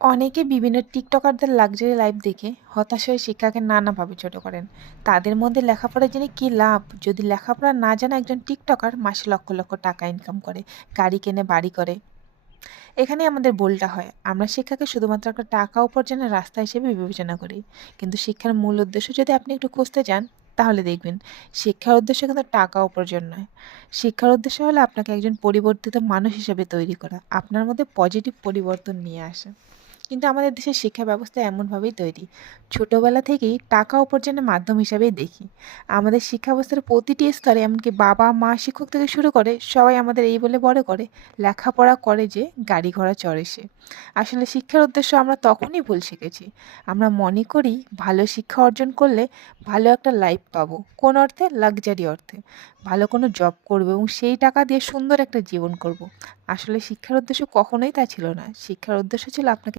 অনেকে বিভিন্ন টিকটকারদের luxury life দেখে হতাশ হয়ে শিক্ষাকে নানাভাবে ছোট করেন। তাদের মধ্যে লেখাপড়া জেনে কি লাভ, যদি লেখাপড়া না জানা একজন টিকটকার মাসে লক্ষ লক্ষ টাকা ইনকাম করে, গাড়ি কেনে, বাড়ি করে। এখানে আমাদের ভুলটা হয়, আমরা শিক্ষাকে শুধুমাত্র একটা টাকা উপার্জনের রাস্তা হিসেবে বিবেচনা করি। কিন্তু শিক্ষার মূল উদ্দেশ্য যদি আপনি একটু খুঁজতে যান, তাহলে দেখবেন শিক্ষার উদ্দেশ্য কিন্তু টাকা উপার্জন নয়। শিক্ষার উদ্দেশ্য হলো আপনাকে একজন পরিবর্তিত মানুষ হিসেবে তৈরি করা, আপনার মধ্যে পজিটিভ পরিবর্তন নিয়ে আসা। কিন্তু আমাদের দেশের শিক্ষা ব্যবস্থা এমনভাবেই তৈরি, ছোটবেলা থেকেই টাকা উপার্জনের মাধ্যম হিসাবেই দেখি। আমাদের শিক্ষা ব্যবস্থার প্রতিটি স্তরে, এমনকি বাবা মা শিক্ষক থেকে শুরু করে সবাই আমাদের এই বলে বড় করে, লেখাপড়া করে যে গাড়ি ঘোড়া চড়ে সে। আসলে শিক্ষার উদ্দেশ্য আমরা তখনই ভুল শিখেছি। আমরা মনে করি ভালো শিক্ষা অর্জন করলে ভালো একটা লাইফ পাবো, কোন অর্থে? লাক্সারি অর্থে। ভালো কোনো জব করবো এবং সেই টাকা দিয়ে সুন্দর একটা জীবন করব। আসলে শিক্ষার উদ্দেশ্য কখনোই তা ছিল না। শিক্ষার উদ্দেশ্য ছিল আপনাকে